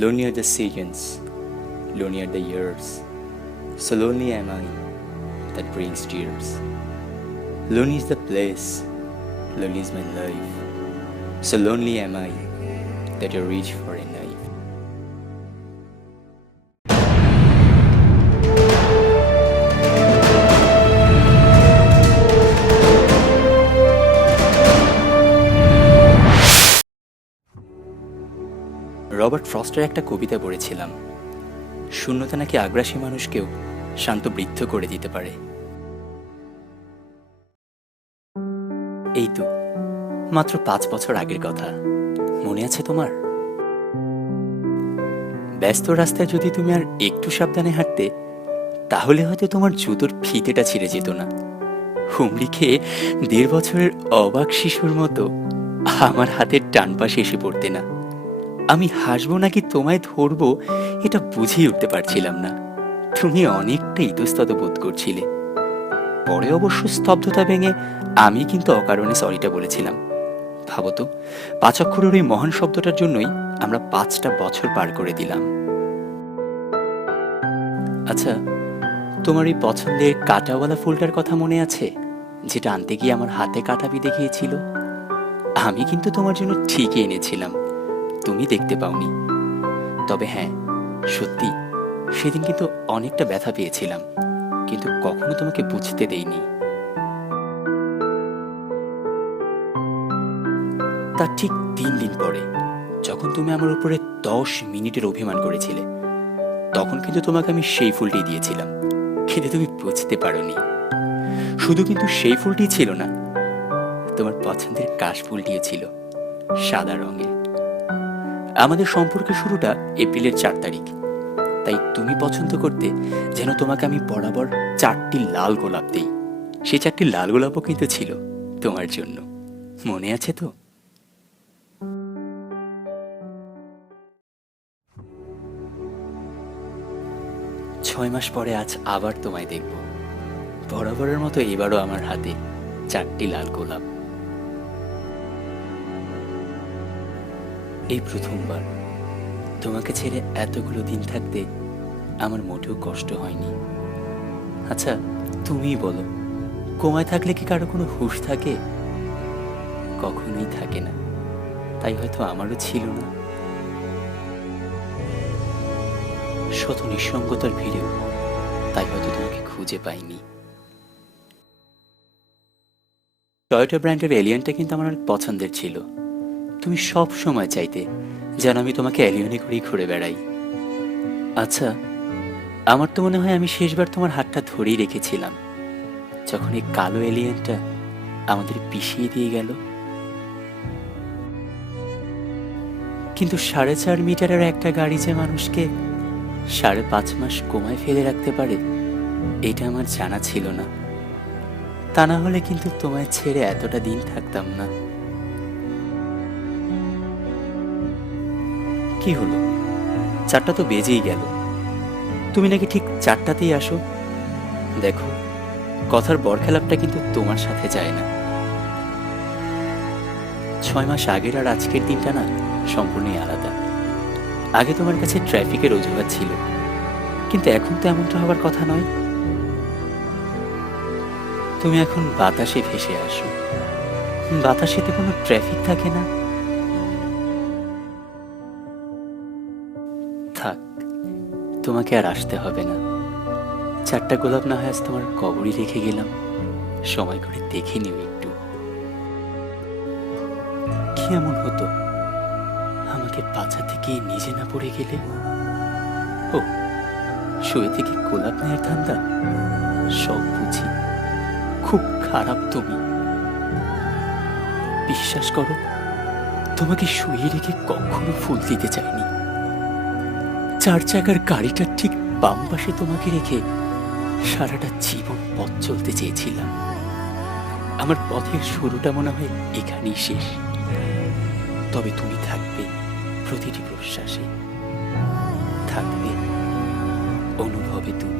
Lonely are the seasons, lonely are the years. So lonely am I that brings tears. Lonely is the place, lonely is my life. So lonely am I that you reach for a knife. Robert ফ্রস্টের একটা কবিতা পড়েছিলাম, শূন্যতা নাকি আগ্রাসী মানুষকেও শান্ত বৃদ্ধ করে দিতে পারে। এই তো মাত্র 5 বছর আগের কথা, মনে আছে তোমার? ব্যস্ত রাস্তায় যদি তুমি আর একটু সাবধানে হাঁটতে, তাহলে হয়তো তোমার জুতোর ফিতেটা ছিঁড়ে যেত না। হুমড়ি খেয়ে 1.5 বছরের অবাক শিশুর মতো আমার হাতের ডান পাশে এসে পড়তে না। আমি হাসবো নাকি তোমায় ধরবো এটা বুঝেই উঠতে পারছিলাম না। তুমি অনেকটা ইতস্তত বোধ করছিলে। পরে অবশ্য স্তব্ধতা ভেঙে আমি কিন্তু অকারণে সরিটা বলেছিলাম। ভাবো তো, 5 অক্ষরের ওই মহান শব্দটার জন্যই আমরা 5টা বছর পার করে দিলাম। আচ্ছা, তোমার এই পছন্দের কাঁটাওয়ালা ফুলটার কথা মনে আছে, যেটা আনতে গিয়ে আমার হাতে কাঁটা বিঁধে গিয়েছিল? আমি কিন্তু তোমার জন্য ঠিকই এনেছিলাম, তুমি দেখতে পাওনি। তবে হ্যাঁ, সত্যি সেদিন কিন্তু অনেকটা ব্যথা পেয়েছিলাম, কিন্তু কখনো তোমাকে বুঝতে দেইনি। তার ঠিক 3 দিন পরে, যখন তুমি আমার উপরে 10 মিনিটের অভিমান করেছিলে, তখন কিন্তু তোমাকে আমি সেই ফুলটি দিয়েছিলাম, কিন্তু তুমি বুঝতে পারোনি। শুধু কিন্তু সেই ফুলটি ছিল না, তোমার পছন্দের কাশফুলটিও ছিল, সাদা রঙের। আমাদের সম্পর্কের শুরুটা এপ্রিলের 4 তারিখ, তাই তুমি পছন্দ করতে যেন তোমাকে আমি বরাবর 4টি লাল গোলাপ দেই। সেই 4টি লাল গোলাপও কিন্তু ছিল তোমার জন্য, মনে আছে তো? ছয় মাস পরে আজ আবার তোমায় দেখব, বরাবরের মতো এবারও আমার হাতে 4টি লাল গোলাপ। এই প্রথমবার তোমাকে ছেড়ে এতগুলো দিন থাকতে আমার মোটেও কষ্ট হয়নি। আচ্ছা, তুমিই বলো, কোমায় থাকলে কি কারো কোনো হুঁশ থাকে? কখনোই থাকে না, তাই হয়তো আমারও ছিল না। শত নিঃসঙ্গতার ভিড়েও তাই হয়তো তোমাকে খুঁজে পাইনি। টয়োটা ব্র্যান্ডের এলিয়নটা কিন্তু আমার অনেক পছন্দের ছিল। তুমি সব সময় চাইতে যেন আমি তোমাকে এলিয়নে করেই ঘুরে বেড়াই। আচ্ছা, আমার তো মনে হয় আমি শেষবার তোমার হাতটা ধরেই রেখেছিলাম, যখন এই কালো এলিয়েনটা আমাদের পিষিয়ে দিয়ে গেল। কিন্তু 4.5 মিটারের একটা গাড়ি যে মানুষকে 5.5 মাস কোমায় ফেলে রাখতে পারে, এটা আমার জানা ছিল না। তা না হলে কিন্তু তোমায় ছেড়ে এতটা দিন থাকতাম না। কি হলো, 4টা তো বেজেই গেল, তুমি নাকি ঠিক 4টাতেই আসো? দেখো, কথার বরখেলাপটা কিন্তু তোমার সাথে যায় না। 6 মাস আগের আর আজকের দিনটা না সম্পূর্ণই আলাদা। আগে তোমার কাছে ট্রাফিকের অজুহাত ছিল, কিন্তু এখন তো এমনটা হবার কথা নয়। তুমি এখন বাতাসে ভেসে আসো, বাতাসেতে কোনো ট্রাফিক থাকে না। থাক, তোমাকে আর আসতে হবে না। 4টা গোলাপ না হয় আজ তোমার কবরই রেখে গেলাম, সময় করে দেখে নিও একটু। কি এমন হতো আমাকে বাঁচাতে গিয়ে নিজে না পড়ে গেলে? ও, শুয়ে থেকে গোলাপ নেয়ার ধান্দা? সব বুঝি, খুব খারাপ তুমি। বিশ্বাস করো, তোমাকে শুয়ে রেখে কখনো ফুল দিতে চাইনি। 4 চাকার গাড়িটার ঠিক বাম পাশে তোমাকে রেখে সারাটা জীবন পথ চলতে চেয়েছিলাম। আমার পথের শুরুটা মনে হয় এখানেই শেষ, তবে তুমি থাকবে প্রতিটি প্রশ্বাসে, থাকবে অনুভবে তুমি।